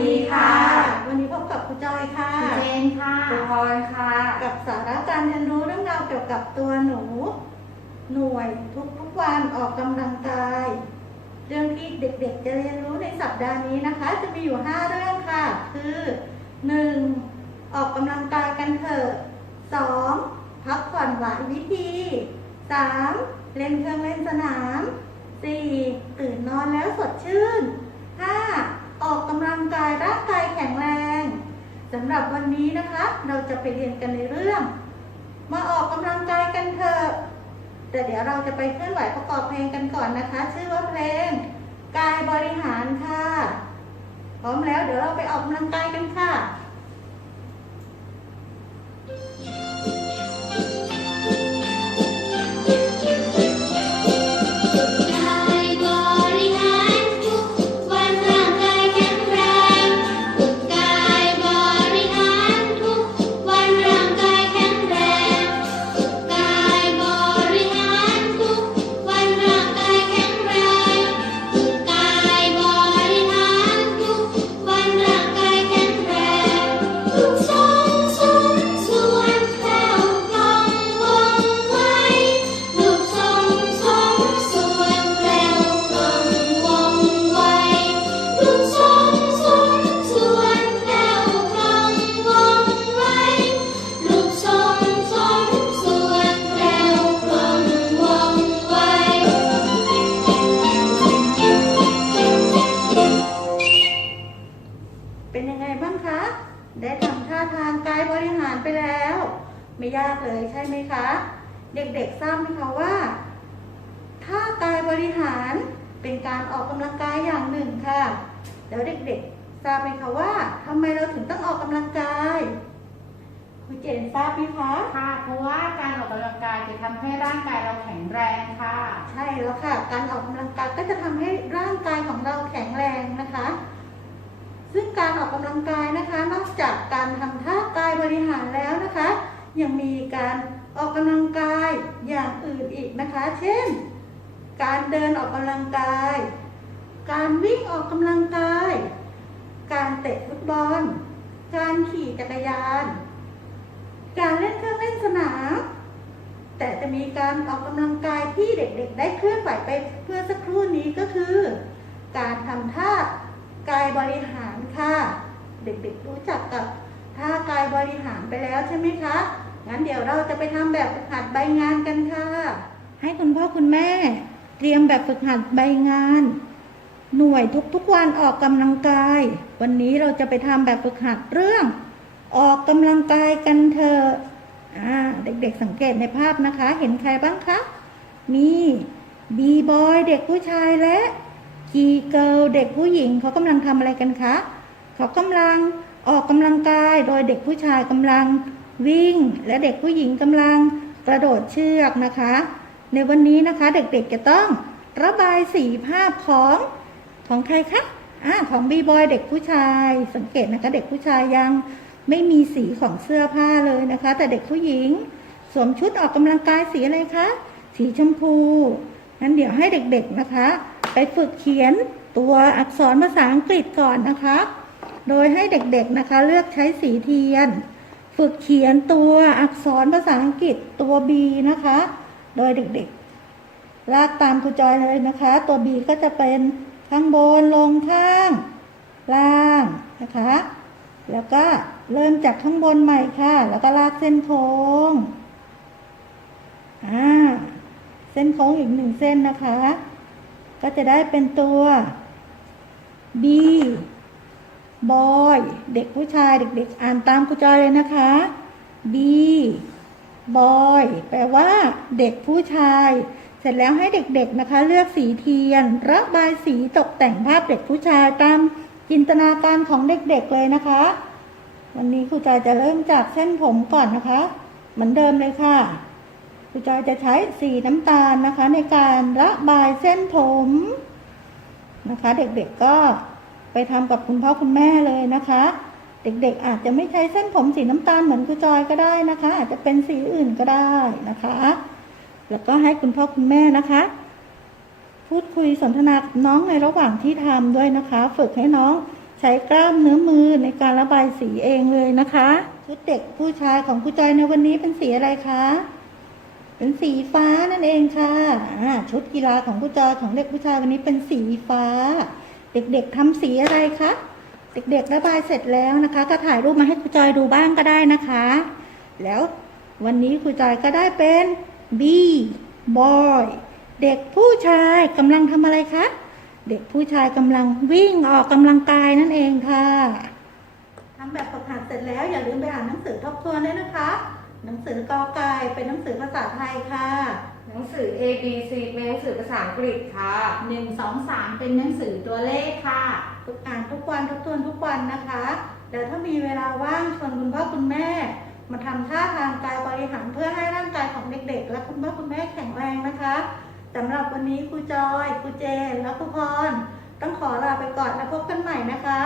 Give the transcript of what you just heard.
ดีค่ะ วันนี้พบกับครูจอยค่ะคุณเจนค่ะคุณพลอยค่ะ กับสาระการเรียนรู้เรื่องราวเกี่ยวกับตัวหนู หน่วยทุกทุกๆวันออกกำลังกาย เรื่องที่เด็กๆ จะเรียนรู้ในสัปดาห์นี้นะคะ จะมีอยู่ 5 เรื่องค่ะ คือ 1. ออกกำลังกายกันเถอะ 2. พักผ่อนหลายวิธี 3. เล่นเครื่องเล่นสนาม 4. ตื่นนอนแล้วสดชื่น 5. ออกกำลังกายร่างกายแข็งแรงสำหรับวันนี้นะคะ เราจะไปเรียนกันในเรื่อง มาออกกำลังกายกันเถอะแต่เดี๋ยวเราจะไปเคลื่อนไหวประกอบเพลงกันก่อนนะคะ ชื่อว่าเพลง กายบริหารค่ะ พร้อมแล้วเดี๋ยวเราไปออกกำลังกายกันค่ะ ไม่ยากเลยใช่ไหมคะ เด็กๆทราบไหมคะว่า ท่ากายบริหารเป็นการออกกำลังกายอย่างหนึ่งค่ะ แล้วเด็กๆทราบไหมคะว่าทำไมเราถึงต้องออกกำลังกายคุณเจนทราบไหมคะค่ะเพราะว่าการออกกำลังกายจะทำให้ร่างกายเราแข็งแรงค่ะ ใช่แล้วค่ะ การออกกำลังกายก็จะทำให้ร่างกายของเราแข็งแรงนะคะ ซึ่งการออกกำลังกายนะคะ นอกจากการทำท่ากายบริหารแล้วนะคะ ยังมีการออกกำลังกายอย่างอื่นอีกนะคะ เช่น การเดินออกกำลังกาย การวิ่งออกกำลังกาย การเตะฟุตบอล การขี่จักรยาน การเล่นเครื่องเล่นสนามแต่จะมีการออกกำลังกายที่เด็กๆ ได้เคลื่อนไหวไปเพื่อสักครู่นี้ก็คือ การทำท่ากายบริหารค่ะ เด็กๆรู้จักกับท่ากายบริหารไปแล้วใช่ไหมคะ งั้นเดี๋ยวเราจะไปทำแบบฝึกหัดใบงานกันค่ะ ให้คุณพ่อคุณแม่ เตรียมแบบฝึกหัดใบงาน หน่วยทุกๆวันออกกำลังกาย วันนี้เราจะไปทำแบบฝึกหัดเรื่อง ออกกำลังกายกันเถอะเด็กๆสังเกตในภาพนะคะ เห็นใครบ้างคะ มีบีบอยเด็กผู้ชายและกีเกิลเด็กผู้หญิงเขากำลังทำอะไรกันคะ เขากำลังออกกำลังกายโดยเด็กผู้ชายกำลัง วิ่ง และเด็กผู้หญิงกำลังกระโดดเชือกนะคะ ในวันนี้นะคะเด็กๆจะต้องระบายสีภาพของของใครคะอ่าของบีบอยเด็กผู้ชาย สังเกตนะคะเด็กผู้ชายยังไม่มีสีของเสื้อผ้าเลยนะคะ แต่เด็กผู้หญิงสวมชุดออกกำลังกายสีอะไรคะสีชมพูงั้นเดี๋ยวให้เด็กๆนะคะ ไปฝึกเขียนตัวอักษรภาษาอังกฤษก่อนนะคะ โดยให้เด็กๆนะคะ เลือกใช้สีเทียน ฝึกเขียนตัวอักษรภาษาอังกฤษตัว B นะคะ โดยเด็กๆ ลากตามครูจอยเลยนะคะ ตัว B ก็จะเป็นข้างบนลงข้าง ล่างนะคะ แล้วก็เริ่มจากข้างบนใหม่ค่ะ แล้วก็ลากเส้นโค้งอ่าเส้นโค้งอีกหนึ่งเส้นนะคะ ก็จะได้เป็นตัว B บอยเด็กผู้ชายเด็กๆ อ่านตามครูจอยเลยนะคะ B บอยแปลว่า เด็กผู้ชาย เสร็จแล้วให้เด็กๆนะคะ เลือกสีเทียน ระบายสีตกแต่งภาพเด็กผู้ชายตามจินตนาการของเด็กๆเลยนะคะ วันนี้ครูจอยจะเริ่มจากเส้นผมก่อนนะคะ เหมือนเดิมเลยค่ะครูจอยจะใช้สีน้ำตาลนะคะ ในการระบายเส้นผมนะคะ เด็กๆก็ ไปทำกับคุณพ่อคุณแม่เลยนะคะ เด็กๆอาจจะไม่ใช้เส้นผมสีน้ำตาลเหมือนครูจอยก็ได้นะคะ อาจจะเป็นสีอื่นก็ได้นะคะ แล้วก็ให้คุณพ่อคุณแม่นะคะ พูดคุยสนทนากับน้องในระหว่างที่ทำด้วยนะคะ ฝึกให้น้องใช้กล้ามเนื้อมือในการระบายสีเองเลยนะคะชุดเด็กผู้ชายของครูจอยในวันนี้เป็นสีอะไรคะเป็นสีฟ้านั่นเองค่ะชุดกีฬาของครูจอยของเด็กผู้ชายวันนี้เป็นสีฟ้า เด็กๆทำสีอะไรคะเด็กๆระบายเสร็จแล้วนะคะ ก็ถ่ายรูปมาให้ครูจอยดูบ้างก็ได้นะคะ แล้ววันนี้ครูจอยก็ได้เป็น B boy เด็กผู้ชายกำลังทำอะไรคะ เด็กผู้ชายกำลังวิ่งออกกำลังกายนั่นเองค่ะทำแบบฝึกหัดเสร็จแล้วอย่าลืมไปอ่านหนังสือทบทวนด้วยนะคะ หนังสือกอไก่เป็นหนังสือภาษาไทยค่ะ หนังสือ A B C เป็นหนังสือภาษาอังกฤษค่ะ หนึ่งสองสามเป็นหนังสือตัวเลขค่ะ ทุกอ่านทุกวันทบทวนทุกวันนะคะแล้วถ้ามีเวลาว่างชวนคุณพ่อคุณแม่ มาทำท่าทางกายบริหารเพื่อให้ร่างกายของเด็กๆ และคุณพ่อคุณแม่แข็งแรงนะคะสำหรับวันนี้ครูจอยครูเจนและครูพรต้องขอลาไปก่อนแล้วพบกันใหม่นะคะ